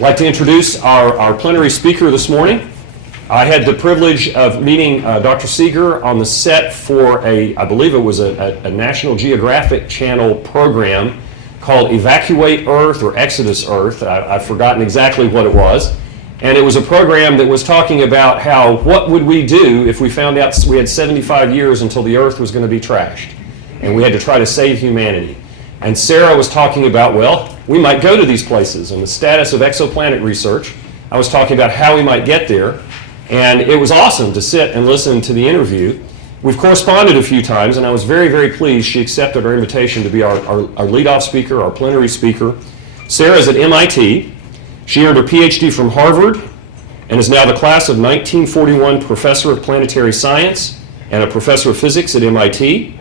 I'd like to introduce our plenary speaker this morning. I had the privilege of meeting Dr. Seager on the set for I believe it was a National Geographic Channel program called Evacuate Earth or Exodus Earth. I've forgotten exactly what it was. And it was a program that was talking about what would we do if we found out we had 75 years until the Earth was going to be trashed, and we had to try to save humanity. And Sara was talking about, well, we might go to these places, and the status of exoplanet research. I was talking about how we might get there, and it was awesome to sit and listen to the interview. We've corresponded a few times, and I was very, very pleased she accepted our invitation to be our lead-off speaker, our plenary speaker. Sara's at MIT. She earned her PhD from Harvard and is now the class of 1941 professor of planetary science and a professor of physics at MIT.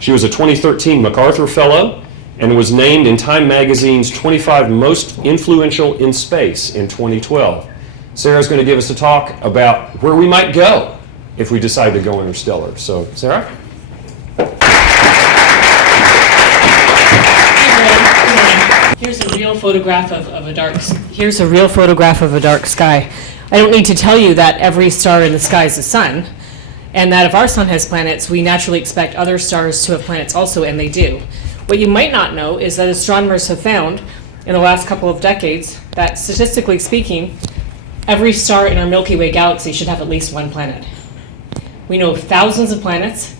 She was a 2013 MacArthur Fellow and was named in Time Magazine's 25 Most Influential in Space in 2012. Sara's going to give us a talk about where we might go if we decide to go interstellar. So, Sara? Here's a real photograph of a dark sky. I don't need to tell you that every star in the sky is the sun, and that if our sun has planets, we naturally expect other stars to have planets also, and they do. What you might not know is that astronomers have found in the last couple of decades that, statistically speaking, every star in our Milky Way galaxy should have at least one planet. We know of thousands of planets.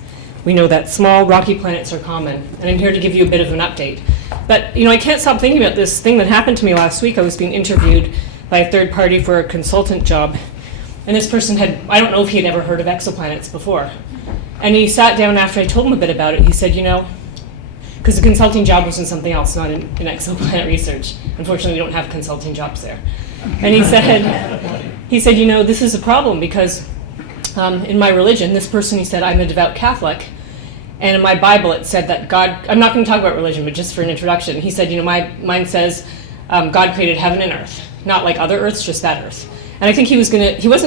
We know that small rocky planets are common, and I'm here to give you a bit of an update. But I can't stop thinking about this thing that happened to me last week. I was being interviewed by a third party for a consultant job, and this person I don't know if he had ever heard of exoplanets before. And he sat down after I told him a bit about it. He said, because the consulting job was in something else, not in exoplanet research. Unfortunately, we don't have consulting jobs there. And he said, this is a problem because in my religion, this person, he said, I'm a devout Catholic, and in my Bible it said that God, I'm not going to talk about religion, but just for an introduction, he said, mine says God created heaven and earth, not like other earths, just that earth. And I think he wasn't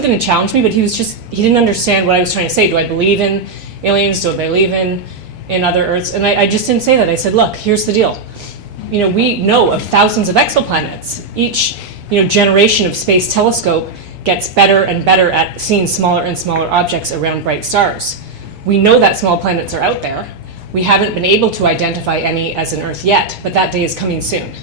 going to challenge me, but he didn't understand what I was trying to say. Do I believe in aliens? Do I believe in other earths? And I just didn't say that. I said, look, here's the deal. We know of thousands of exoplanets. Each generation of space telescope gets better and better at seeing smaller and smaller objects around bright stars. We know that small planets are out there. We haven't been able to identify any as an Earth yet, but that day is coming soon.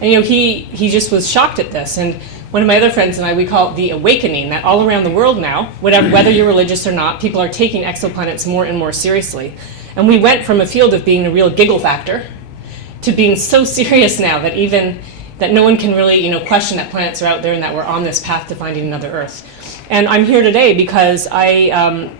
And he just was shocked at this. And one of my other friends and I, we call it the awakening, that all around the world now, whether you're religious or not, people are taking exoplanets more and more seriously. And we went from a field of being a real giggle factor to being so serious now that no one can really question that planets are out there and that we're on this path to finding another Earth. And I'm here today because I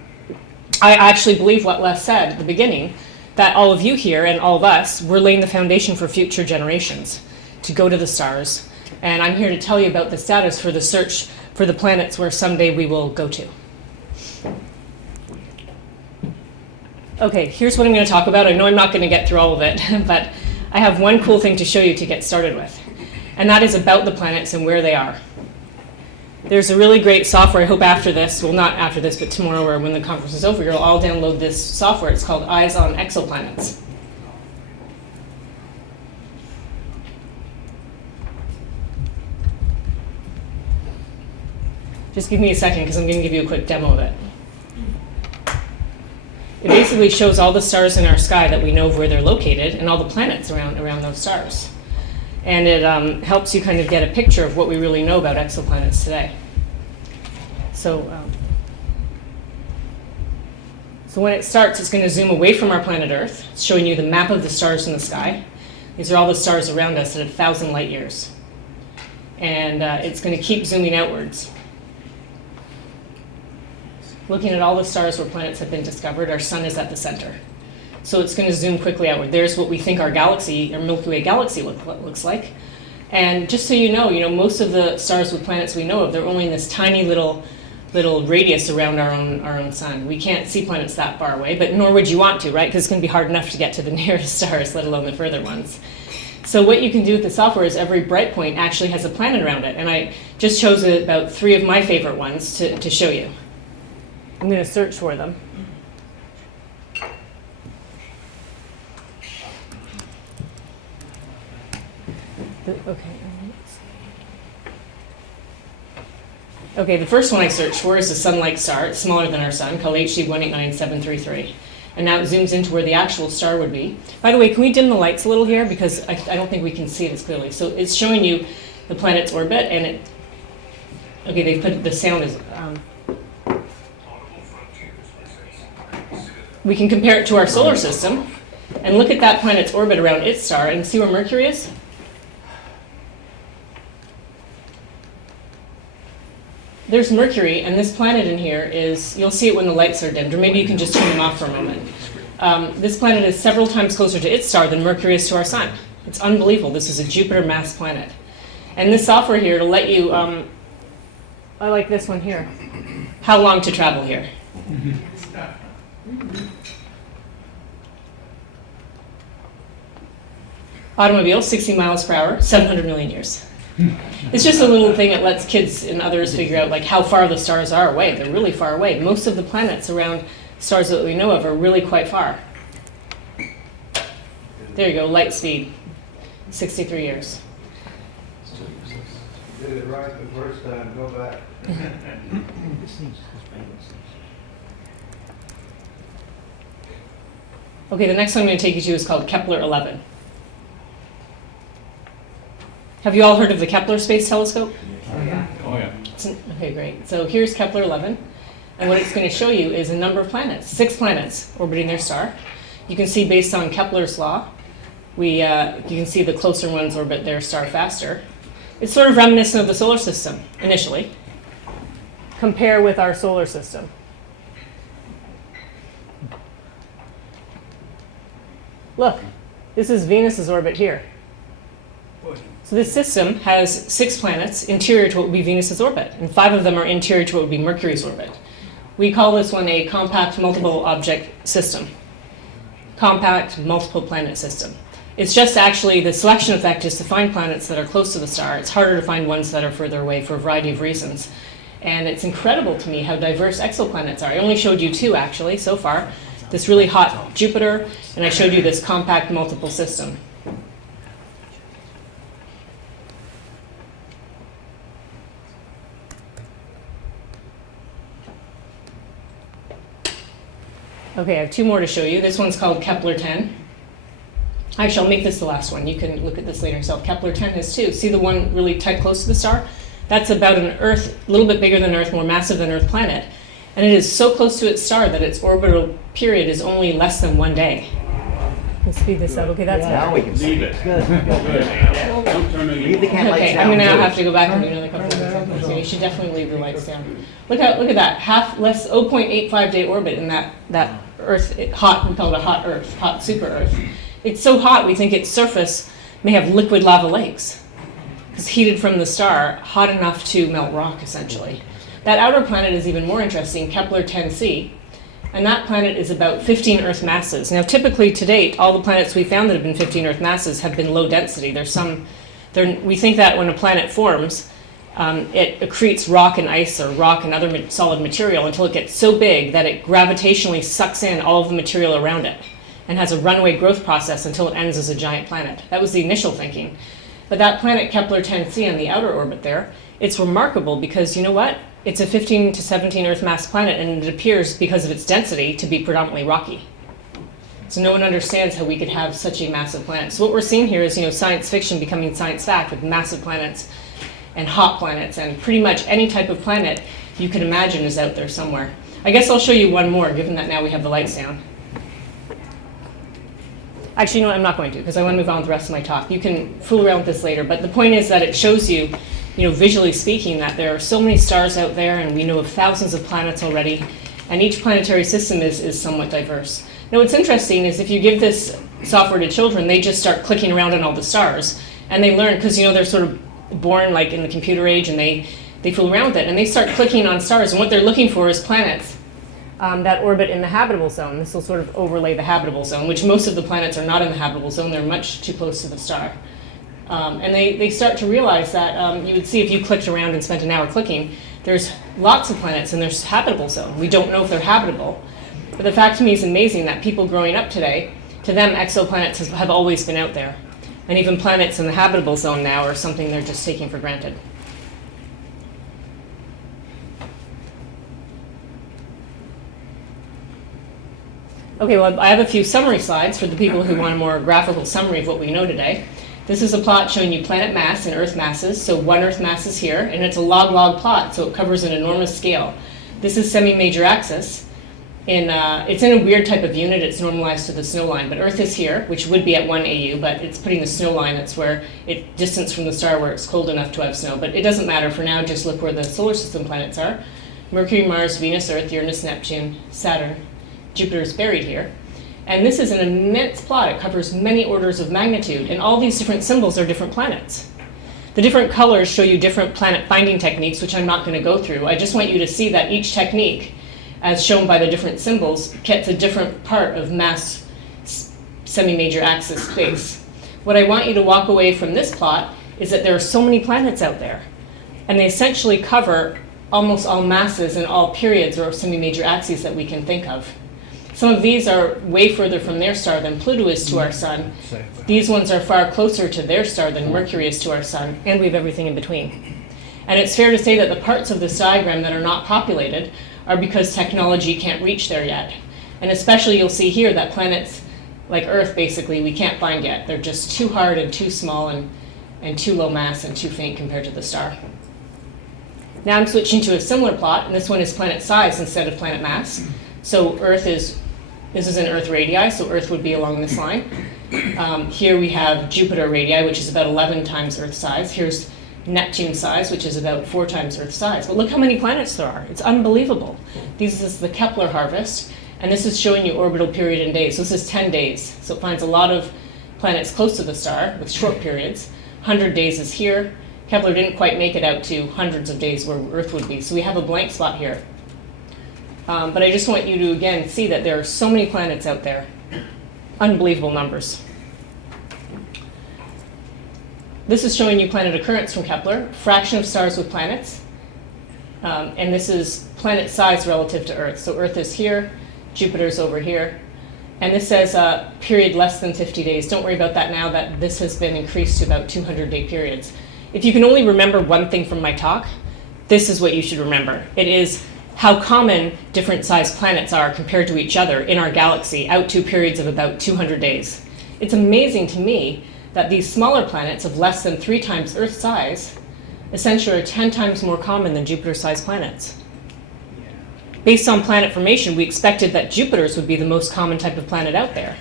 actually believe what Les said at the beginning, that all of you here and all of us, we're laying the foundation for future generations to go to the stars. And I'm here to tell you about the status for the search for the planets where someday we will go to. Okay, here's what I'm going to talk about. I know I'm not going to get through all of it, but I have one cool thing to show you to get started with. And that is about the planets and where they are. There's a really great software, I hope after this, well not after this, but tomorrow or when the conference is over, you'll all download this software. It's called Eyes on Exoplanets. Just give me a second because I'm going to give you a quick demo of it. It basically shows all the stars in our sky that we know of where they're located and all the planets around those stars. And it helps you kind of get a picture of what we really know about exoplanets today. So when it starts, it's going to zoom away from our planet Earth. It's showing you the map of the stars in the sky. These are all the stars around us at 1,000 light years. And it's going to keep zooming outwards. Looking at all the stars where planets have been discovered, our sun is at the center. So it's going to zoom quickly outward. There's what we think our galaxy, our Milky Way galaxy looks like. And just so you know, most of the stars with planets we know of, they're only in this tiny little radius around our own sun. We can't see planets that far away, but nor would you want to, right? Because it's going to be hard enough to get to the nearest stars, let alone the further ones. So what you can do with the software is every bright point actually has a planet around it. And I just chose about 3 of my favorite ones to show you. I'm going to search for them. Okay. Okay, the first one I searched for is a sun-like star. It's smaller than our sun, called HC 189733. And now it zooms into where the actual star would be. By the way, can we dim the lights a little here? Because I don't think we can see it as clearly. So it's showing you the planet's orbit, and it, okay, they put the sound as, we can compare it to our solar system, and look at that planet's orbit around its star, and see where Mercury is? There's Mercury, and this planet in here is, you'll see it when the lights are dimmed, or maybe you can just turn them off for a moment. This planet is several times closer to its star than Mercury is to our sun. It's unbelievable. This is a Jupiter mass planet. And this software here to let you, I like this one here, how long to travel here. Automobile, 60 miles per hour, 700 million years. It's just a little thing that lets kids and others figure out like how far the stars are away. They're really far away. Most of the planets around stars that we know of are really quite far. There you go, light speed, 63 years. Did it right the first time, go back. Okay, the next one I'm going to take you to is called Kepler 11. Have you all heard of the Kepler Space Telescope? Oh, yeah. Okay, great. So here's Kepler 11. And what it's going to show you is a number of planets, 6 planets orbiting their star. You can see based on Kepler's law, you can see the closer ones orbit their star faster. It's sort of reminiscent of the solar system, initially. Compare with our solar system. Look, this is Venus's orbit here. So this system has 6 planets interior to what would be Venus's orbit, and 5 of them are interior to what would be Mercury's orbit. We call this one a compact multiple object system. Compact multiple planet system. It's just actually, the selection effect is to find planets that are close to the star. It's harder to find ones that are further away for a variety of reasons. And it's incredible to me how diverse exoplanets are. I only showed you 2 actually so far. This really hot Jupiter, and I showed you this compact multiple system. Okay, I have 2 more to show you. This one's called Kepler 10. Actually, I'll make this the last one. You can look at this later yourself. Kepler 10 has 2. See the one really tight close to the star? That's about an Earth, a little bit bigger than Earth, more massive than Earth planet. And it is so close to its star that its orbital period is only less than 1 day. Let's speed this up. Okay, that's Now we can see Leave it. it. Good. Don't turn it. Leave the cat lights Okay, down. I'm gonna too. have to go back and do another couple of things. So you should definitely leave the lights down. Look at that, less 0.85 day orbit in that Earth, hot, we call it a hot Earth, hot super Earth. It's so hot we think its surface may have liquid lava lakes. It's heated from the star, hot enough to melt rock essentially. That outer planet is even more interesting, Kepler 10c. And that planet is about 15 Earth masses. Now, typically to date, all the planets we found that have been 15 Earth masses have been low density. We think that when a planet forms, it accretes rock and ice or rock and other solid material until it gets so big that it gravitationally sucks in all of the material around it and has a runaway growth process until it ends as a giant planet. That was the initial thinking. But that planet, Kepler 10c, on the outer orbit there, it's remarkable because, you know what? It's a 15 to 17 Earth mass planet, and it appears, because of its density, to be predominantly rocky. So no one understands how we could have such a massive planet. So what we're seeing here is, science fiction becoming science fact with massive planets and hot planets, and pretty much any type of planet you can imagine is out there somewhere. I guess I'll show you one more, given that now we have the lights down. Actually, no, I'm not going to, because I want to move on with the rest of my talk. You can fool around with this later, but the point is that it shows you, visually speaking, that there are so many stars out there, and we know of thousands of planets already, and each planetary system is somewhat diverse. Now, what's interesting is if you give this software to children, they just start clicking around on all the stars, and they learn, because they're sort of born like in the computer age, and they fool around with it, and they start clicking on stars, and what they're looking for is planets that orbit in the habitable zone. This will sort of overlay the habitable zone, which most of the planets are not in the habitable zone. They're much too close to the star. And they start to realize that you would see if you clicked around and spent an hour clicking, there's lots of planets in their habitable zone. We don't know if they're habitable. But the fact to me is amazing that people growing up today, to them exoplanets have always been out there. And even planets in the habitable zone now are something they're just taking for granted. Okay, well, I have a few summary slides for the people who want a more graphical summary of what we know today. This is a plot showing you planet mass and Earth masses. So one Earth mass is here, and it's a log-log plot, so it covers an enormous scale. This is semi-major axis. It's in a weird type of unit. It's normalized to the snow line, but Earth is here, which would be at 1 AU, but it's putting the snow line. That's where it distance from the star where it's cold enough to have snow. But it doesn't matter for now. Just look where the solar system planets are: Mercury, Mars, Venus, Earth, Uranus, Neptune, Saturn. Jupiter is buried here. And this is an immense plot. It covers many orders of magnitude, and all these different symbols are different planets. The different colors show you different planet finding techniques, which I'm not going to go through. I just want you to see that each technique, as shown by the different symbols, gets a different part of mass semi-major axis space. What I want you to walk away from this plot is that there are so many planets out there, and they essentially cover almost all masses and all periods or semi-major axes that we can think of. Some of these are way further from their star than Pluto is to our sun. These ones are far closer to their star than Mercury is to our sun, and we have everything in between. And it's fair to say that the parts of this diagram that are not populated are because technology can't reach there yet. And especially you'll see here that planets like Earth, basically, we can't find yet. They're just too hard and too small and too low mass and too faint compared to the star. Now I'm switching to a similar plot, and this one is planet size instead of planet mass. So this is an Earth radii, so Earth would be along this line. Here we have Jupiter radii, which is about 11 times Earth size. Here's Neptune size, which is about 4 times Earth size. But look how many planets there are. It's unbelievable. This is the Kepler harvest, and this is showing you orbital period in days. So this is 10 days. So it finds a lot of planets close to the star with short periods. 100 days is here. Kepler didn't quite make it out to hundreds of days where Earth would be. So we have a blank spot here. But I just want you to, again, see that there are so many planets out there. Unbelievable numbers. This is showing you planet occurrence from Kepler, fraction of stars with planets. And this is planet size relative to Earth. So Earth is here, Jupiter's over here. And this says period less than 50 days. Don't worry about that now, that this has been increased to about 200-day periods. If you can only remember one thing from my talk, this is what you should remember. It is how common different sized planets are compared to each other in our galaxy out to periods of about 200 days. It's amazing to me that these smaller planets of less than 3 times Earth size essentially are 10 times more common than Jupiter-sized planets. Based on planet formation, we expected that Jupiter's would be the most common type of planet out there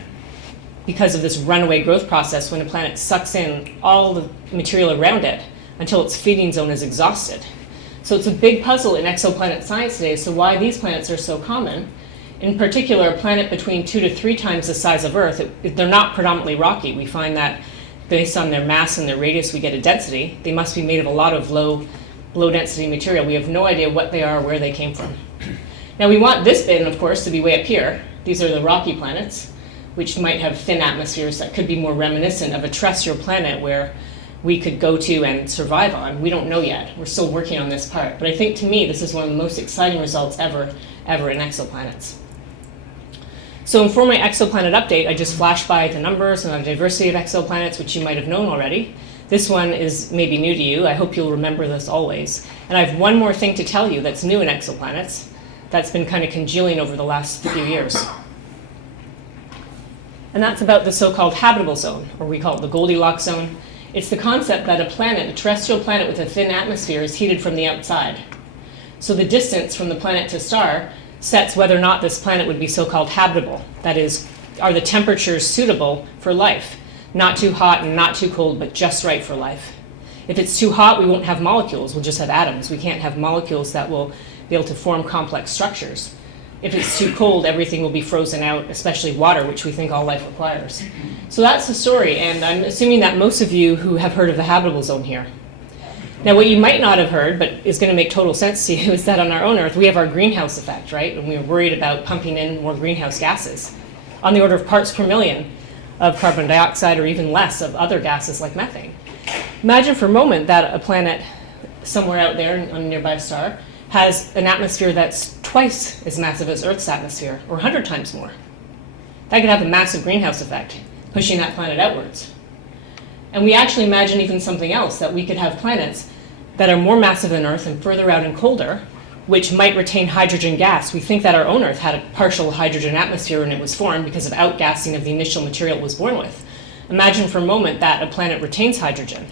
because of this runaway growth process when a planet sucks in all the material around it until its feeding zone is exhausted. So it's a big puzzle in exoplanet science today, so why these planets are so common. In particular, a planet between 2 to 3 times the size of Earth, they're not predominantly rocky. We find that based on their mass and their radius, we get a density. They must be made of a lot of low density material. We have no idea what they are, where they came from. Now we want this bin, of course, to be way up here. These are the rocky planets, which might have thin atmospheres that could be more reminiscent of a terrestrial planet where we could go to and survive on. We don't know yet. We're still working on this part. But I think, to me, this is one of the most exciting results ever in exoplanets. So for my exoplanet update, I just flashed by the numbers and the diversity of exoplanets, which you might have known already. This one is maybe new to you. I hope you'll remember this always. And I have one more thing to tell you that's new in exoplanets that's been kind of congealing over the last few years. And that's about the so-called habitable zone, or we call it the Goldilocks Zone. It's the concept that a planet, a terrestrial planet with a thin atmosphere, is heated from the outside. So the distance from the planet to star sets whether or not this planet would be so-called habitable. That is, are the temperatures suitable for life? Not too hot and not too cold, but just right for life. If it's too hot, we won't have molecules. We'll just have atoms. We can't have molecules that will be able to form complex structures. If it's too cold, everything will be frozen out, especially water, which we think all life requires. So that's the story, and I'm assuming that most of you who have heard of the habitable zone here. Now, what you might not have heard, but is going to make total sense to you, is that on our own Earth, we have our greenhouse effect, right? And we're worried about pumping in more greenhouse gases, on the order of parts per million of carbon dioxide, or even less of other gases like methane. Imagine for a moment that a planet somewhere out there on a nearby star has an atmosphere that's twice as massive as Earth's atmosphere, or 100 times more. That could have a massive greenhouse effect, pushing that planet outwards. And we actually imagine even something else, that we could have planets that are more massive than Earth and further out and colder, which might retain hydrogen gas. We think that our own Earth had a partial hydrogen atmosphere when it was formed because of outgassing of the initial material it was born with. Imagine for a moment that a planet retains hydrogen.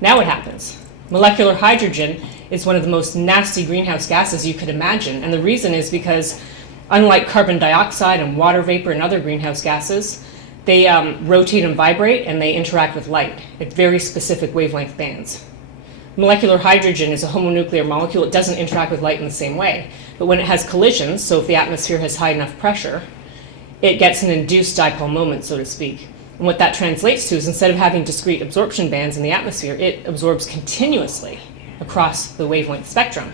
Now what happens? Molecular hydrogen is one of the most nasty greenhouse gases you could imagine, and the reason is because unlike carbon dioxide and water vapor and other greenhouse gases, they rotate and vibrate and they interact with light at very specific wavelength bands. Molecular hydrogen is a homonuclear molecule. It doesn't interact with light in the same way. But when it has collisions, so if the atmosphere has high enough pressure, it gets an induced dipole moment, so to speak. And what that translates to is instead of having discrete absorption bands in the atmosphere, it absorbs continuously across the wavelength spectrum.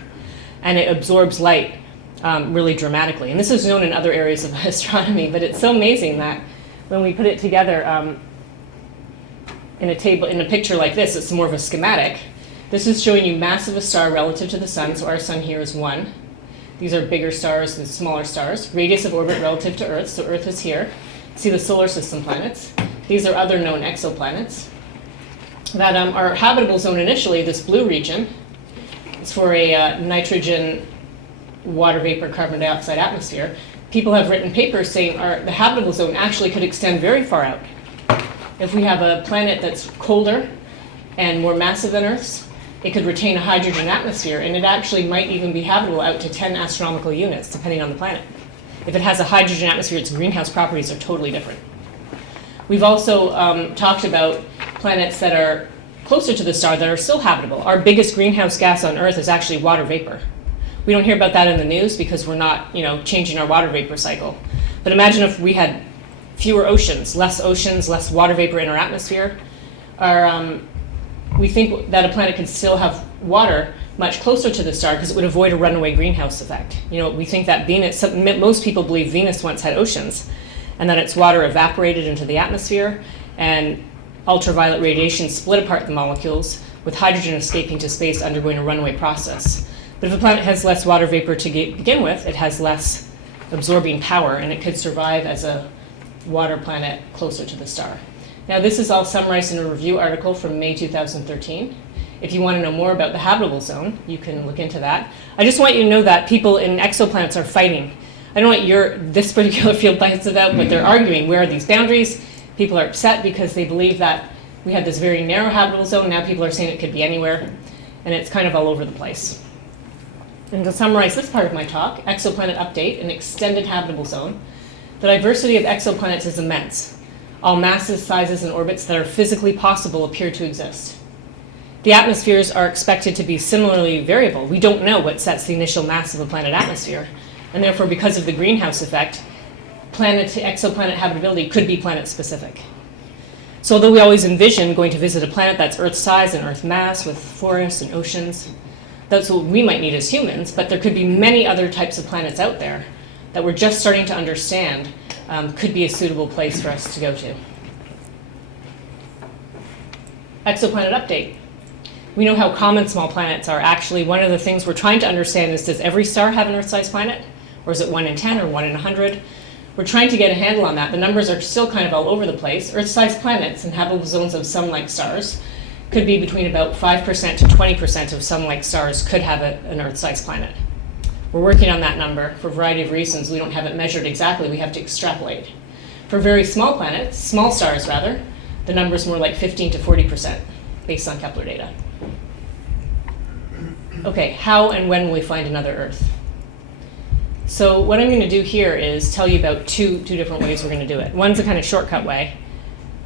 And it absorbs light really dramatically. And this is known in other areas of astronomy, but it's so amazing that when we put it together in a picture like this, it's more of a schematic. This is showing you mass of a star relative to the sun. So our sun here is 1. These are bigger stars than smaller stars. Radius of orbit relative to Earth. So Earth is here. See the solar system planets. These are other known exoplanets. That our habitable zone initially, this blue region, is for a nitrogen, water vapor, carbon dioxide atmosphere. People have written papers saying the habitable zone actually could extend very far out. If we have a planet that's colder and more massive than Earth's, it could retain a hydrogen atmosphere, and it actually might even be habitable out to 10 astronomical units, depending on the planet. If it has a hydrogen atmosphere, its greenhouse properties are totally different. We've also talked about planets that are closer to the star that are still habitable. Our biggest greenhouse gas on Earth is actually water vapor. We don't hear about that in the news because we're not, changing our water vapor cycle. But imagine if we had fewer oceans, less water vapor in our atmosphere. We think that a planet could still have water much closer to the star because it would avoid a runaway greenhouse effect. We think that Venus, most people believe Venus once had oceans, and that its water evaporated into the atmosphere, and ultraviolet radiation split apart the molecules, with hydrogen escaping to space undergoing a runaway process. But if a planet has less water vapor to begin with, it has less absorbing power, and it could survive as a water planet closer to the star. Now, this is all summarized in a review article from May 2013. If you want to know more about the habitable zone, you can look into that. I just want you to know that people in exoplanets are fighting. I don't know what this particular field fights about, but they're arguing where are these boundaries. People are upset because they believe that we have this very narrow habitable zone. Now people are saying it could be anywhere, and it's kind of all over the place. And to summarize this part of my talk, exoplanet update, an extended habitable zone, the diversity of exoplanets is immense. All masses, sizes, and orbits that are physically possible appear to exist. The atmospheres are expected to be similarly variable. We don't know what sets the initial mass of a planet atmosphere, and therefore, because of the greenhouse effect, exoplanet habitability could be planet-specific. So although we always envision going to visit a planet that's Earth size and Earth mass with forests and oceans, that's what we might need as humans, but there could be many other types of planets out there that we're just starting to understand could be a suitable place for us to go to. Exoplanet update. We know how common small planets are. Actually, one of the things we're trying to understand is, does every star have an Earth-sized planet? Or is it 1 in 10 or 1 in 100? We're trying to get a handle on that. The numbers are still kind of all over the place. Earth-sized planets and habitable zones of sun-like stars could be between about 5% to 20% of sun-like stars could have an Earth-sized planet. We're working on that number for a variety of reasons. We don't have it measured exactly. We have to extrapolate. For very small planets, small stars rather, the number is more like 15 to 40% based on Kepler data. Okay, how and when will we find another Earth? So what I'm going to do here is tell you about two different ways we're going to do it. One's a kind of shortcut way,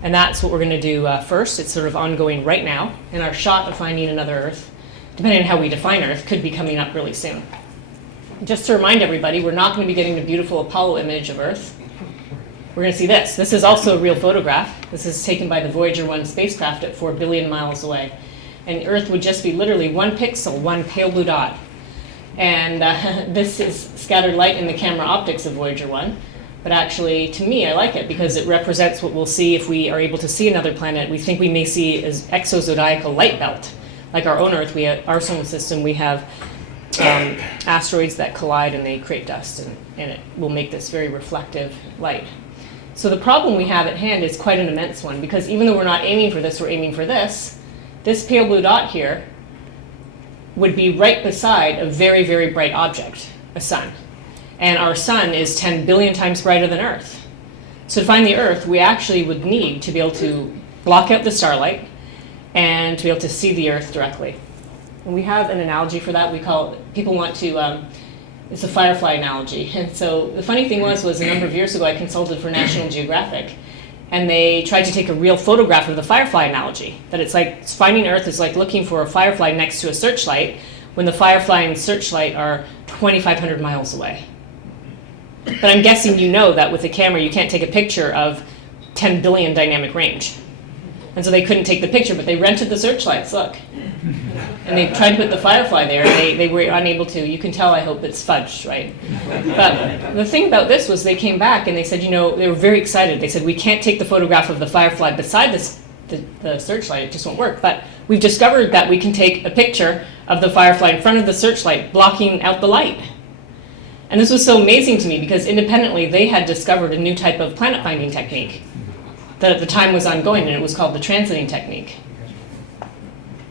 and that's what we're going to do first. It's sort of ongoing right now, and our shot of finding another Earth, depending on how we define Earth, could be coming up really soon. Just to remind everybody, we're not going to be getting the beautiful Apollo image of Earth. We're going to see this. This is also a real photograph. This is taken by the Voyager 1 spacecraft at 4 billion miles away. And Earth would just be literally one pixel, one pale blue dot. And this is scattered light in the camera optics of Voyager 1. But actually, to me, I like it because it represents what we'll see if we are able to see another planet. We think we may see as exozodiacal light belt. Like our own Earth, our solar system, we have asteroids that collide and they create dust, and it will make this very reflective light. So the problem we have at hand is quite an immense one, because even though we're not aiming for this, we're aiming for this. This pale blue dot here would be right beside a very, very bright object, a sun. And our sun is 10 billion times brighter than Earth. So to find the Earth, we actually would need to be able to block out the starlight and to be able to see the Earth directly. And we have an analogy for that. We call it, people want to, it's a firefly analogy. And so the funny thing was a number of years ago, I consulted for National Geographic, and they tried to take a real photograph of the firefly analogy. That it's like finding Earth is like looking for a firefly next to a searchlight when the firefly and searchlight are 2,500 miles away. But I'm guessing you know that with a camera you can't take a picture of 10 billion dynamic range. And so they couldn't take the picture, but they rented the searchlights, look. And they tried to put the firefly there, and they were unable to. You can tell, I hope it's fudged, right? But the thing about this was they came back and they said, they were very excited. They said, we can't take the photograph of the firefly beside the searchlight, it just won't work. But we've discovered that we can take a picture of the firefly in front of the searchlight, blocking out the light. And this was so amazing to me because independently they had discovered a new type of planet finding technique that at the time was ongoing, and it was called the transiting technique.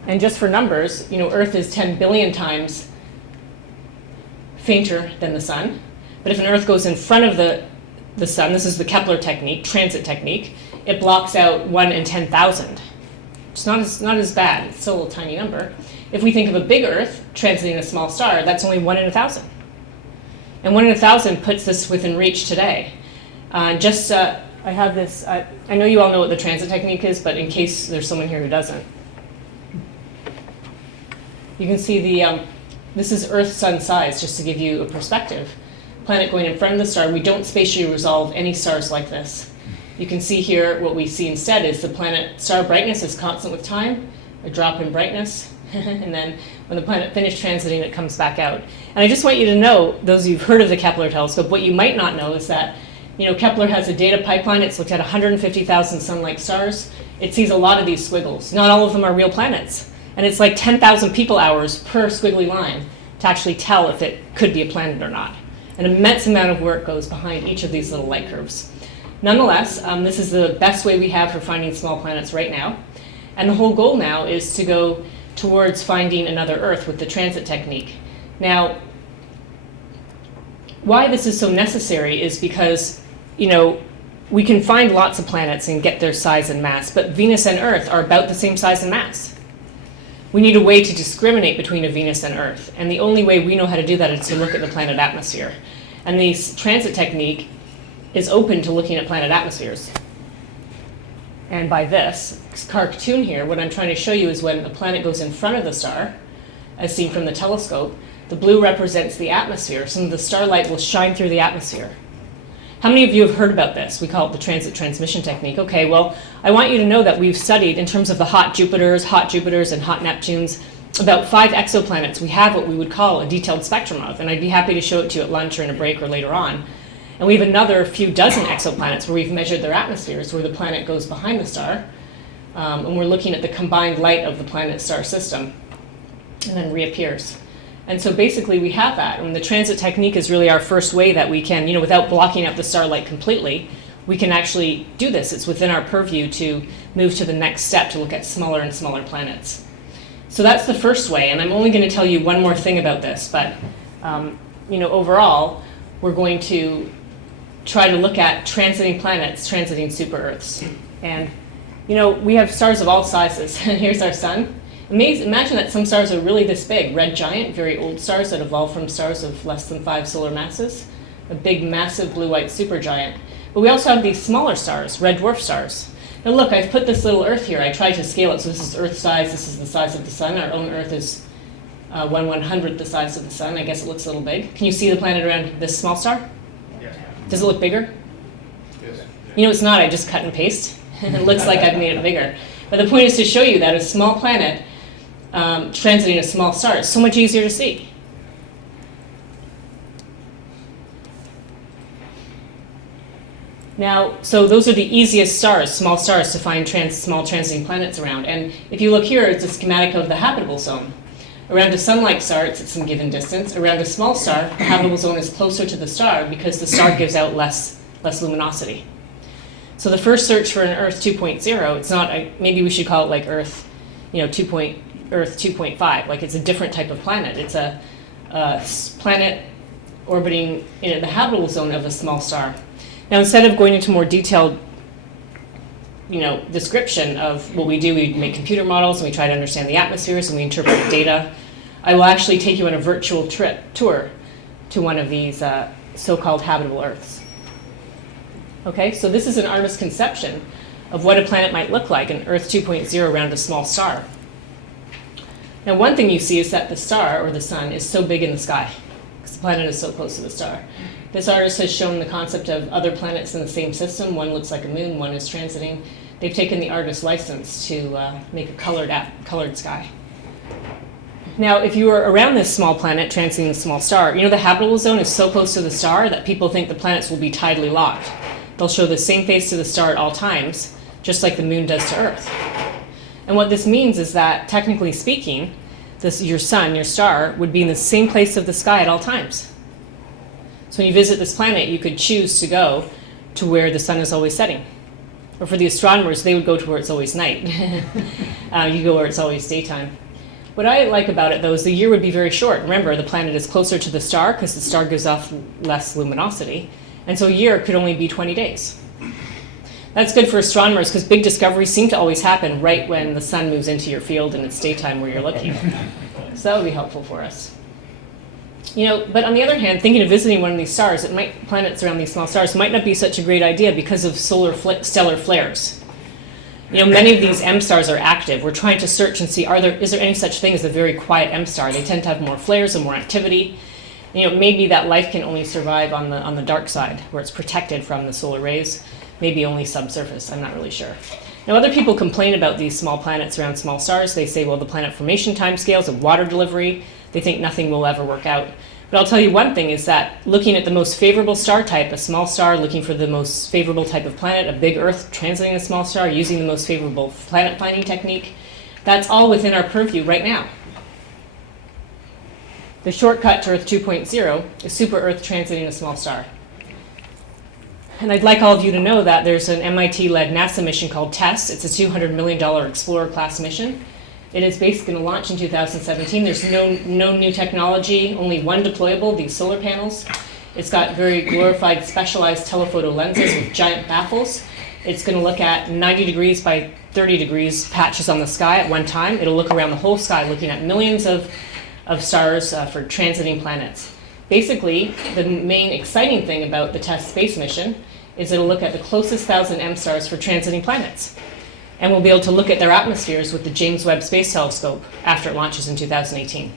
And just for numbers, Earth is 10 billion times fainter than the sun. But if an Earth goes in front of the sun, this is the Kepler technique, transit technique, it blocks out 1 in 10,000. It's not as bad, it's still a tiny number. If we think of a big Earth transiting a small star, that's only 1 in 1,000. And 1 in 1,000 puts this within reach today. I have this, I know you all know what the transit technique is, but in case there's someone here who doesn't. You can see this is Earth-Sun size, just to give you a perspective. Planet going in front of the star, we don't spatially resolve any stars like this. You can see here what we see instead is the planet star brightness is constant with time, a drop in brightness, and then when the planet finished transiting, it comes back out. And I just want you to know, those of you who've heard of the Kepler telescope, what you might not know is that Kepler has a data pipeline. It's looked at 150,000 sun-like stars. It sees a lot of these squiggles. Not all of them are real planets. And it's like 10,000 people hours per squiggly line to actually tell if it could be a planet or not. An immense amount of work goes behind each of these little light curves. Nonetheless, this is the best way we have for finding small planets right now. And the whole goal now is to go towards finding another Earth with the transit technique. Now, why this is so necessary is because, we can find lots of planets and get their size and mass, but Venus and Earth are about the same size and mass. We need a way to discriminate between a Venus and Earth, and the only way we know how to do that is to look at the planet atmosphere. And the transit technique is open to looking at planet atmospheres. And by this cartoon here, what I'm trying to show you is when a planet goes in front of the star, as seen from the telescope, the blue represents the atmosphere. Some of the starlight will shine through the atmosphere. How many of you have heard about this? We call it the transit transmission technique. Okay, well, I want you to know that we've studied, in terms of the hot Jupiters, and hot Neptunes, about 5 exoplanets we have what we would call a detailed spectrum of, and I'd be happy to show it to you at lunch or in a break or later on. And we have another few dozen exoplanets where we've measured their atmospheres, where the planet goes behind the star, and we're looking at the combined light of the planet-star system, and then reappears. And so basically we have that. And the transit technique is really our first way that we can, without blocking out the starlight completely, we can actually do this. It's within our purview to move to the next step to look at smaller and smaller planets. So that's the first way, and I'm only going to tell you one more thing about this, but overall, we're going to try to look at transiting planets, transiting super-Earths. And we have stars of all sizes. Here's our sun. Imagine that some stars are really this big, red giant, very old stars that evolved from stars of less than 5 solar masses, a big, massive blue-white supergiant. But we also have these smaller stars, red dwarf stars. Now look, I've put this little Earth here. I tried to scale it, so this is Earth size, this is the size of the sun. Our own Earth is 1/100th the size of the sun. I guess it looks a little big. Can you see the planet around this small star? Yes. Does it look bigger? Yes. It's not. I just cut and paste. It looks like I've made it bigger. But the point is to show you that a small planet transiting a small star is so much easier to see. Now, so those are the easiest stars, small stars, to find small transiting planets around. And if you look here, it's a schematic of the habitable zone. Around a sun-like star, it's at some given distance. Around a small star, the habitable zone is closer to the star because the star gives out less luminosity. So the first search for an Earth 2.0, it's not, maybe we should call it like Earth, Earth 2.5, like it's a different type of planet. It's a planet orbiting in the habitable zone of a small star. Now, instead of going into more detailed description of what we do, we make computer models and we try to understand the atmospheres and we interpret data. I will actually take you on a virtual tour to one of these so-called habitable Earths. Okay, so this is an artist's conception of what a planet might look like, an Earth 2.0 around a small star. Now, one thing you see is that the star, or the sun, is so big in the sky, because the planet is so close to the star. This artist has shown the concept of other planets in the same system. One looks like a moon, one is transiting. They've taken the artist's license to make a colored sky. Now, if you were around this small planet transiting a small star, the habitable zone is so close to the star that people think the planets will be tidally locked. They'll show the same face to the star at all times, just like the moon does to Earth. And what this means is that, technically speaking, your sun, your star, would be in the same place of the sky at all times. So when you visit this planet, you could choose to go to where the sun is always setting. Or for the astronomers, they would go to where it's always night. You go where it's always daytime. What I like about it, though, is the year would be very short. Remember, the planet is closer to the star because the star gives off less luminosity. And so a year could only be 20 days. That's good for astronomers because big discoveries seem to always happen right when the sun moves into your field and it's daytime where you're looking. So that would be helpful for us. But on the other hand, thinking of visiting one of these stars, planets around these small stars might not be such a great idea because of stellar flares. Many of these M stars are active. We're trying to search and see, is there any such thing as a very quiet M star? They tend to have more flares and more activity. Maybe that life can only survive on the dark side, where it's protected from the solar rays. Maybe only subsurface, I'm not really sure. Now, other people complain about these small planets around small stars. They say, well, the planet formation timescales of water delivery, they think nothing will ever work out. But I'll tell you one thing is that looking at the most favorable star type, a small star looking for the most favorable type of planet, a big Earth transiting a small star, using the most favorable planet finding technique, that's all within our purview right now. The shortcut to Earth 2.0 is super Earth transiting a small star. And I'd like all of you to know that there's an MIT-led NASA mission called TESS. It's a $200 million Explorer-class mission. It is basically going to launch in 2017. There's no new technology, only one deployable, these solar panels. It's got very glorified, specialized telephoto lenses with giant baffles. It's going to look at 90 degrees by 30 degrees patches on the sky at one time. It'll look around the whole sky, looking at millions of stars for transiting planets. Basically, the main exciting thing about the TESS space mission is it'll look at the closest 1,000 M stars for transiting planets. And we'll be able to look at their atmospheres with the James Webb Space Telescope after it launches in 2018.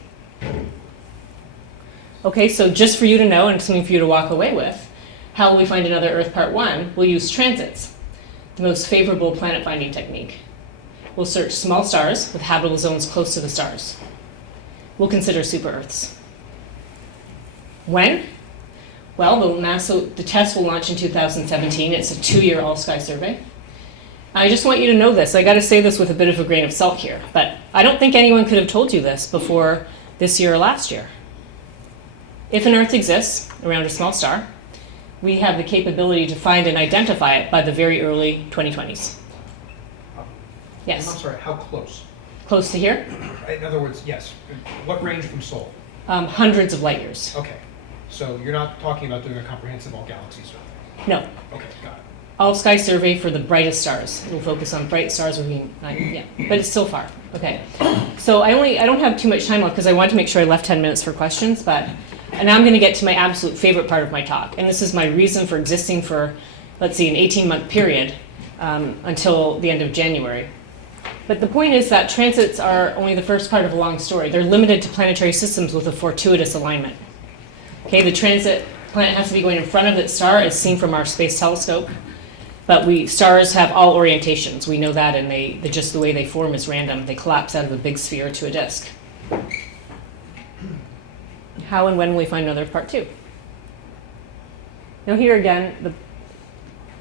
Okay, so just for you to know and something for you to walk away with, how will we find another Earth Part 1? We'll use transits, the most favorable planet finding technique. We'll search small stars with habitable zones close to the stars. We'll consider super Earths. When? Well, the TESS will launch in 2017. It's a 2-year all-sky survey. I just want you to know this. I got to say this with a bit of a grain of salt here, but I don't think anyone could have told you this before this year or last year. If an Earth exists around a small star, we have the capability to find and identify it by the very early 2020s. Yes? I'm sorry, how close? Close to here? In other words, yes. What range from Sol? Hundreds of light years. Okay. So you're not talking about doing a comprehensive all-galaxy survey? No. Okay, got it. All-sky survey for the brightest stars. It'll focus on bright stars, but it's still far. Okay. So I don't have too much time left because I wanted to make sure I left 10 minutes for questions, and now I'm going to get to my absolute favorite part of my talk. And this is my reason for existing for, let's see, an 18-month period until the end of January. But the point is that transits are only the first part of a long story. They're limited to planetary systems with a fortuitous alignment. Okay, the transit planet has to be going in front of its star as seen from our space telescope. But stars have all orientations. We know that, and just the way they form is random. They collapse out of a big sphere to a disk. How and when will we find another part 2? Now here again,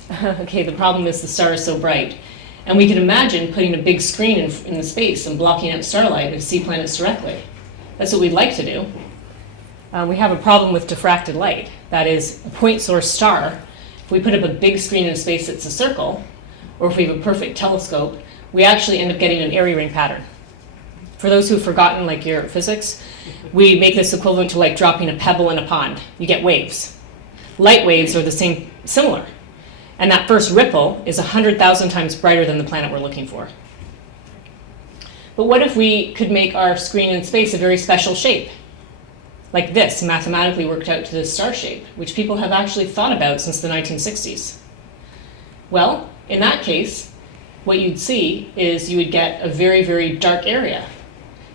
the problem is the star is so bright. And we can imagine putting a big screen in the space and blocking out starlight and see planets directly. That's what we'd like to do. We have a problem with diffracted light. That is, a point source star. If we put up a big screen in space that's a circle, or if we have a perfect telescope, we actually end up getting an area ring pattern. For those who've forgotten, like your physics, we make this equivalent to like dropping a pebble in a pond. You get waves. Light waves are similar. And that first ripple is 100,000 times brighter than the planet we're looking for. But what if we could make our screen in space a very special shape? Like this, mathematically worked out to this star shape, which people have actually thought about since the 1960s. Well, in that case, what you'd see is you would get a very, very dark area.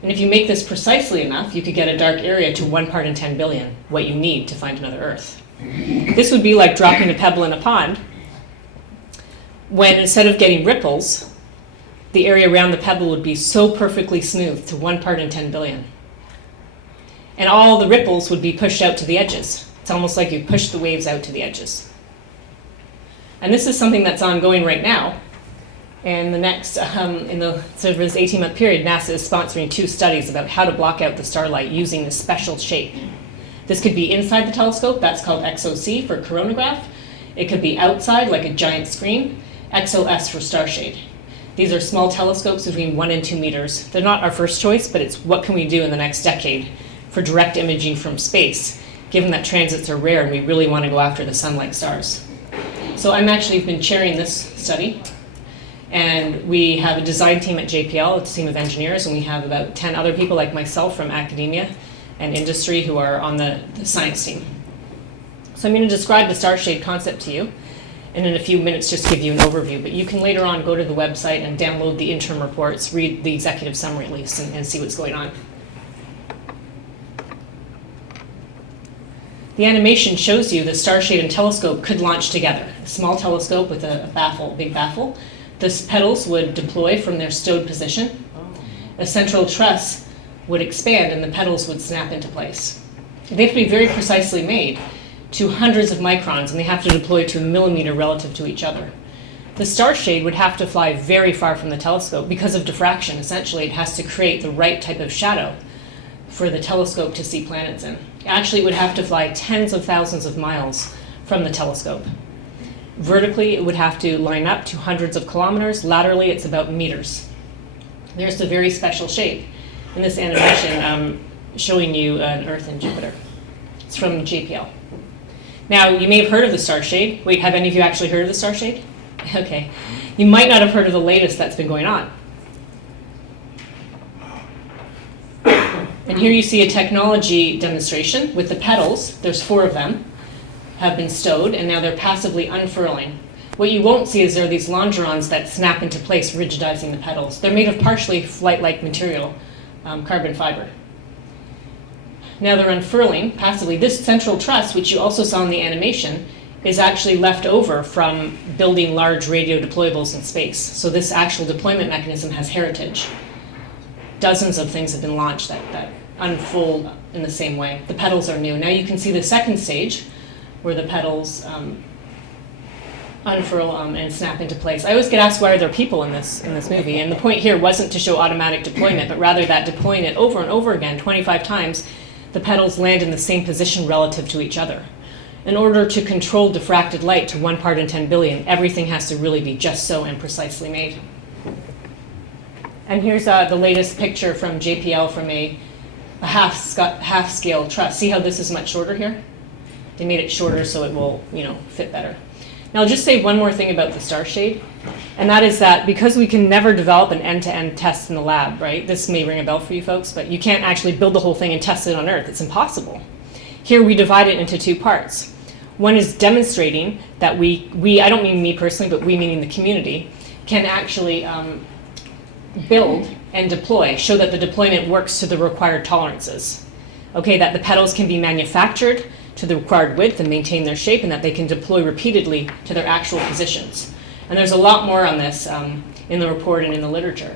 And if you make this precisely enough, you could get a dark area to 1 part in 10 billion, what you need to find another Earth. This would be like dropping a pebble in a pond, when instead of getting ripples, the area around the pebble would be so perfectly smooth to 1 part in 10 billion. And all the ripples would be pushed out to the edges. It's almost like you push the waves out to the edges. And this is something that's ongoing right now. And the next, in the sort of this 18-month period, NASA is sponsoring 2 studies about how to block out the starlight using this special shape. This could be inside the telescope, that's called XOC for coronagraph. It could be outside, like a giant screen, XOS for starshade. These are small telescopes between 1 and 2 meters. They're not our first choice, but it's what can we do in the next decade for direct imaging from space, given that transits are rare and we really want to go after the sun-like stars. So I'm actually been chairing this study. And we have a design team at JPL, a team of engineers, and we have about 10 other people like myself from academia and industry who are on the science team. So I'm going to describe the starshade concept to you, and in a few minutes just give you an overview. But you can later on go to the website and download the interim reports, read the executive summary at least, and see what's going on. The animation shows you the starshade and telescope could launch together. A small telescope with a baffle, big baffle. The petals would deploy from their stowed position. A central truss would expand and the petals would snap into place. They have to be very precisely made to hundreds of microns, and they have to deploy to a millimeter relative to each other. The starshade would have to fly very far from the telescope because of diffraction. Essentially, it has to create the right type of shadow for the telescope to see planets in. Actually, it would have to fly tens of thousands of miles from the telescope. Vertically, it would have to line up to hundreds of kilometers. Laterally, it's about meters. There's a very special shape in this animation showing you an Earth and Jupiter. It's from JPL. Now, you may have heard of the starshade. Wait, have any of you actually heard of the starshade? Okay. You might not have heard of the latest that's been going on. And here you see a technology demonstration with the petals. There's 4 of them. Have been stowed, and now they're passively unfurling. What you won't see is there are these longerons that snap into place, rigidizing the petals. They're made of partially flight-like material, carbon fiber. Now they're unfurling passively. This central truss, which you also saw in the animation, is actually left over from building large radio deployables in space. So this actual deployment mechanism has heritage. Dozens of things have been launched that unfold in the same way. The petals are new. Now you can see the second stage, where the petals unfurl and snap into place. I always get asked, why are there people in this movie? And the point here wasn't to show automatic deployment, but rather that deploying it over and over again, 25 times, the petals land in the same position relative to each other. In order to control diffracted light to 1 part in 10 billion, everything has to really be just so and precisely made. And here's the latest picture from JPL from a half-scale truss. See how this is much shorter here? They made it shorter so it will, fit better. Now I'll just say one more thing about the starshade, and that is that because we can never develop an end-to-end test in the lab, right? This may ring a bell for you folks, but you can't actually build the whole thing and test it on Earth. It's impossible. Here we divide it into 2 parts. One is demonstrating that we I don't mean me personally, but we meaning the community, can actually build and deploy, show that the deployment works to the required tolerances. Okay, that the petals can be manufactured to the required width and maintain their shape, and that they can deploy repeatedly to their actual positions. And there's a lot more on this in the report and in the literature.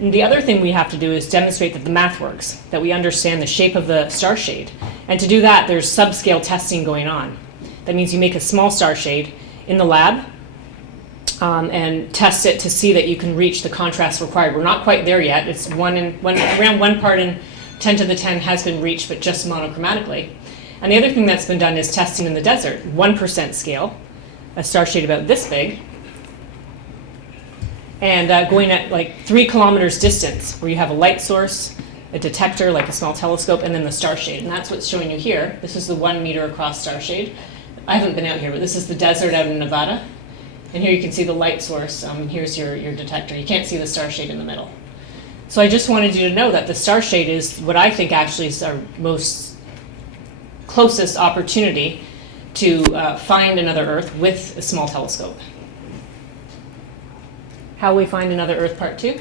And the other thing we have to do is demonstrate that the math works, that we understand the shape of the starshade. And to do that, there's subscale testing going on. That means you make a small starshade in the lab and test it to see that you can reach the contrast required. We're not quite there yet. It's around 1 part in 10 to the 10 has been reached, but just monochromatically. And the other thing that's been done is testing in the desert, 1% scale, a starshade about this big, and going at like 3 kilometers distance, where you have a light source, a detector like a small telescope, and then the star shade. And that's what's showing you here. This is the 1 meter across star shade. I haven't been out here, but this is the desert out in Nevada. And here you can see the light source. Here's your detector. You can't see the star shade in the middle. So I just wanted you to know that the star shade is what I think actually is our most closest opportunity to find another Earth with a small telescope. How we find another Earth, part 2?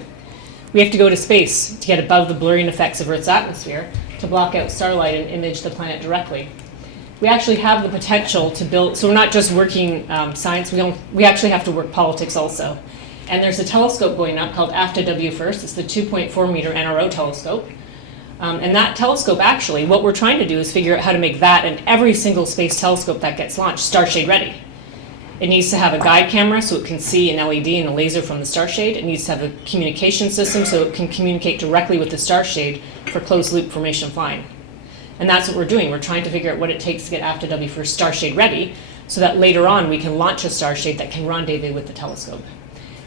We have to go to space to get above the blurring effects of Earth's atmosphere to block out starlight and image the planet directly. We actually have the potential to build, so we're not just working science, we actually have to work politics also. And there's a telescope going up called AFTA-W First. It's the 2.4 meter NRO telescope. And that telescope actually, what we're trying to do is figure out how to make that and every single space telescope that gets launched starshade ready. It needs to have a guide camera so it can see an LED and a laser from the starshade. It needs to have a communication system so it can communicate directly with the starshade for closed loop formation flying. And that's what we're doing. We're trying to figure out what it takes to get AFTA-W First starshade ready so that later on we can launch a starshade that can rendezvous with the telescope.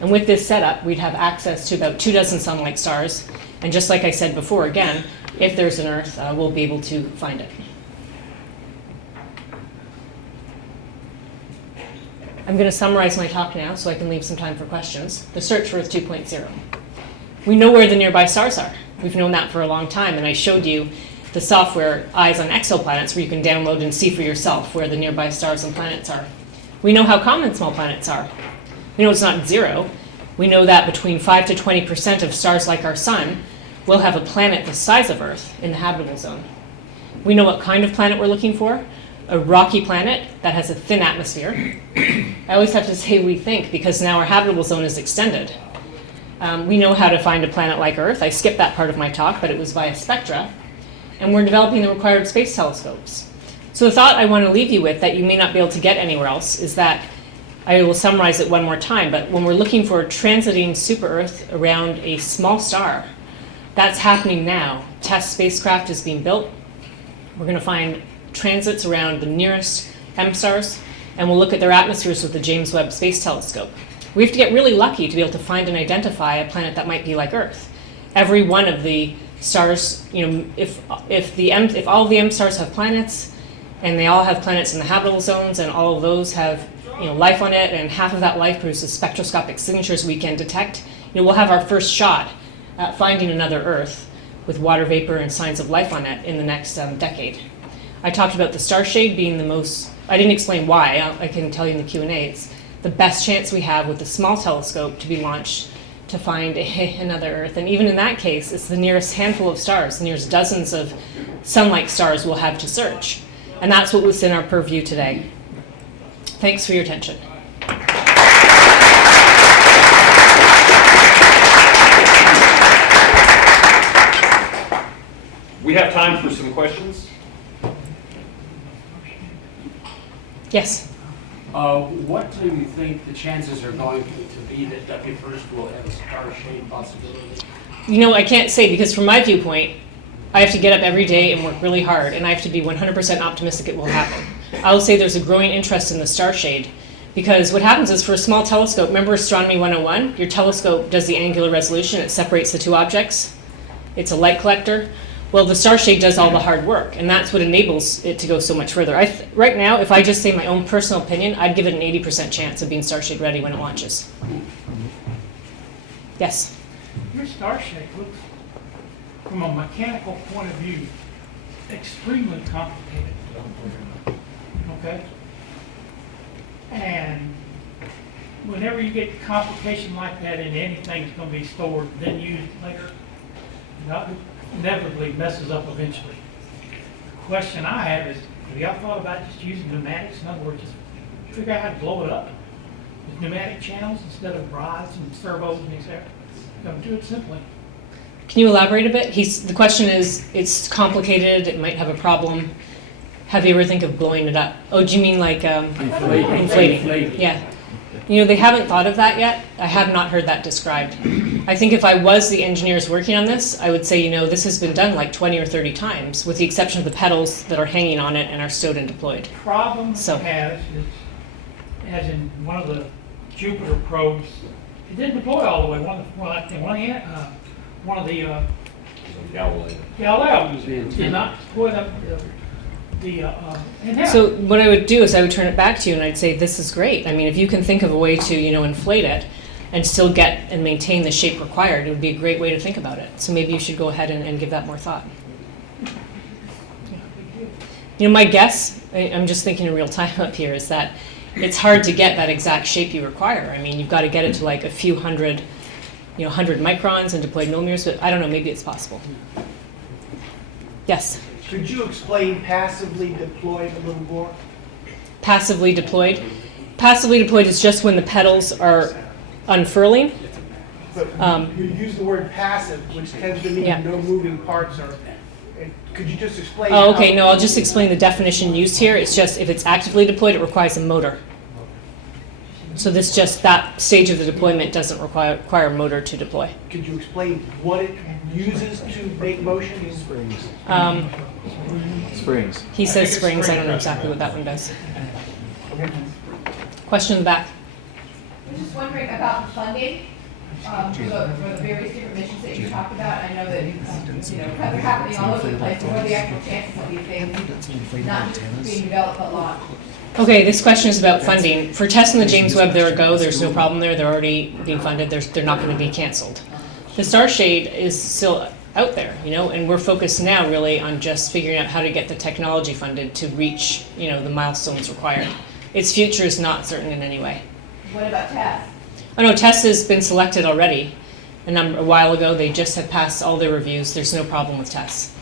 And with this setup, we'd have access to about 24 sun-like stars. And just like I said before, again, if there's an Earth, we'll be able to find it. I'm going to summarize my talk now so I can leave some time for questions. The search for Earth 2.0. We know where the nearby stars are. We've known that for a long time, and I showed you the software Eyes on Exoplanets where you can download and see for yourself where the nearby stars and planets are. We know how common small planets are. We know it's not 0. We know that between 5 to 20% of stars like our sun will have a planet the size of Earth in the habitable zone. We know what kind of planet we're looking for. A rocky planet that has a thin atmosphere. I always have to say we think because now our habitable zone is extended. We know how to find a planet like Earth. I skipped that part of my talk, but it was via spectra. And we're developing the required space telescopes. So the thought I want to leave you with that you may not be able to get anywhere else is that, I will summarize it one more time, but when we're looking for a transiting super-Earth around a small star, that's happening now. Test spacecraft is being built. We're going to find transits around the nearest M-stars, and we'll look at their atmospheres with the James Webb Space Telescope. We have to get really lucky to be able to find and identify a planet that might be like Earth. Every one of the stars, if all of the M-stars have planets, and they all have planets in the habitable zones, and all of those have life on it, and half of that life produces spectroscopic signatures we can detect, we'll have our first shot at finding another Earth with water vapor and signs of life on it in the next decade. I talked about the starshade being the most, I didn't explain why, I can tell you in the Q&A, it's the best chance we have with a small telescope to be launched to find another Earth. And even in that case, it's the nearest handful of stars, the nearest dozens of sun-like stars we'll have to search. And that's what was in our purview today. Thanks for your attention. We have time for some questions. Yes? What do you think the chances are going to be that W First will have a star shade possibility? I can't say because from my viewpoint, I have to get up every day and work really hard, and I have to be 100% optimistic it will happen. I will say there's a growing interest in the star shade because what happens is for a small telescope, remember Astronomy 101? Your telescope does the angular resolution, it separates the two objects. It's a light collector. Well, the star shade does all the hard work, and that's what enables it to go so much further. Right now, if I just say my own personal opinion, I'd give it an 80% chance of being star shade ready when it launches. Yes? Your star shade looks, from a mechanical point of view, extremely complicated. Okay? And whenever you get complication like that in anything that's going to be stored, then used later, inevitably messes up eventually. The question I have is, have y'all thought about just using pneumatics? In other words, just figure out how to blow it up with pneumatic channels instead of rods and servos and etc. Do it simply. Can you elaborate a bit? The question is, it's complicated, it might have a problem. Have you ever think of blowing it up? Oh, do you mean like inflating? Yeah. They haven't thought of that yet. I have not heard that described. I think if I was the engineers working on this, I would say, this has been done like 20 or 30 times, with the exception of the pedals that are hanging on it and are stowed and deployed. The problem it has is, as in one of the Jupiter probes it didn't deploy all the way. One of the Galileo did not deploy the antenna. So what I would do is I would turn it back to you and I'd say, this is great. I mean, if you can think of a way to, inflate it and still get and maintain the shape required, it would be a great way to think about it. So maybe you should go ahead and give that more thought. My guess, I'm just thinking in real time up here, is that it's hard to get that exact shape you require. I mean, you've got to get it to like a few hundred, 100 microns and deployed millimeters, but I don't know, maybe it's possible. Yes? Could you explain passively deployed a little more? Passively deployed? Passively deployed is just when the petals are unfurling. But you use the word passive, which tends to mean Yeah. no moving parts are. Could you just explain? Oh, okay, how- no, I'll just explain the definition used here. It's just if it's actively deployed, it requires a motor. So that stage of the deployment doesn't require a motor to deploy. Could you explain what it uses to make motion? Springs. He says springs, I don't know exactly what that one does. Question in the back. I was just wondering about the funding for the various different missions that you talked about. I know that they're happening all over the place. What are the actual chances of these things not just being developed but launched? Okay, this question is about funding. For testing the James Webb, they're a go. There's no problem there. They're already being funded. They're not going to be canceled. The Starshade is still out there, and we're focused now really on just figuring out how to get the technology funded to reach, the milestones required. Its future is not certain in any way. What about TESS? Oh no, TESS has been selected already. A while ago, they just have passed all their reviews. There's no problem with TESS.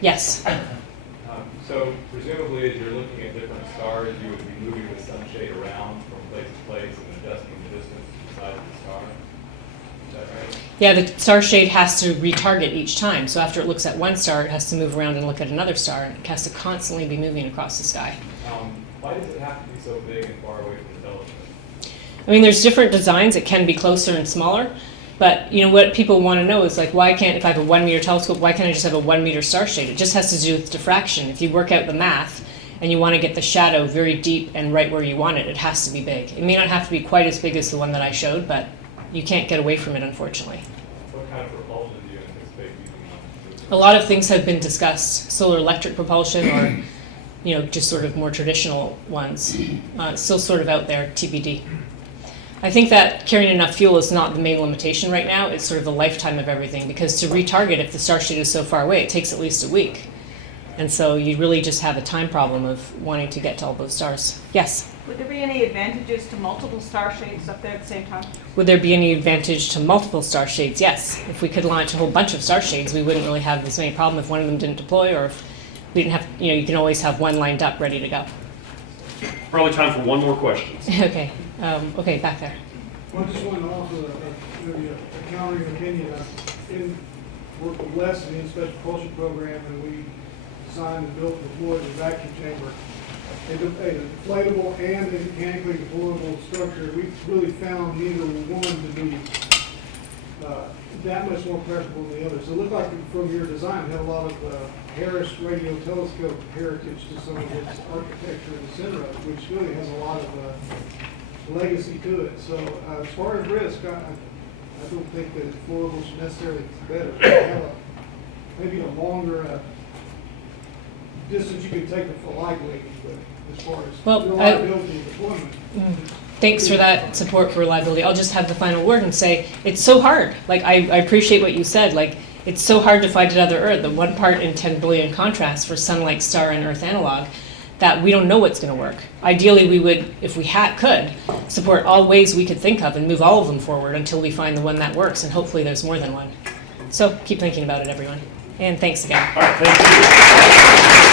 Yes? So presumably, as you're looking at different stars, you would be moving the sunshade around from place to place and adjusting the distance beside the star. Is that right? Yeah, the star shade has to retarget each time. So after it looks at one star, it has to move around and look at another star. And it has to constantly be moving across the sky. Why does it have to be so big and far away from the telescope? I mean, there's different designs. It can be closer and smaller. But what people want to know is if I have a 1 meter telescope, why can't I just have a 1 meter star shade? It just has to do with diffraction. If you work out the math and you want to get the shadow very deep and right where you want it, it has to be big. It may not have to be quite as big as the one that I showed, but you can't get away from it, unfortunately. What kind of propulsion do you anticipate using? A lot of things have been discussed, solar electric propulsion or, just sort of more traditional ones. It's still sort of out there, TBD. I think that carrying enough fuel is not the main limitation right now. It's sort of the lifetime of everything, because to retarget, if the starshade is so far away, it takes at least a week. And so you really just have a time problem of wanting to get to all those stars. Yes? Would there be any advantages to multiple star shades up there at the same time? Would there be any advantage to multiple star shades? Yes. If we could launch a whole bunch of star shades, we wouldn't really have as many problems if one of them didn't deploy, or if we didn't have, you can always have one lined up ready to go. Probably time for one more question. Okay. Okay, back there. Well, I just want to offer maybe a countering opinion. I worked with Les in the Special Propulsion Program, and we designed and built and deployed a vacuum chamber. A deflatable and a mechanically deployable structure. We really found neither one to be that much more preferable than the other. So it looked like from your design, it had a lot of Harris radio telescope heritage to some of its architecture in the center of it, which really has a lot of legacy to it. So as far as risk, I don't think that deployable should necessarily be better. Have maybe a longer distance you can take it for lightweight, but as far as reliability and deployment. Thanks for that support for reliability. I'll just have the final word and say it's so hard. I appreciate what you said. It's so hard to find another Earth. The 1 part in 10 billion contrast for sun-like star and Earth analog, that we don't know what's going to work. Ideally, we would, if we could, support all ways we could think of and move all of them forward until we find the one that works, and hopefully there's more than one. So keep thinking about it, everyone. And thanks again. All right, thank you.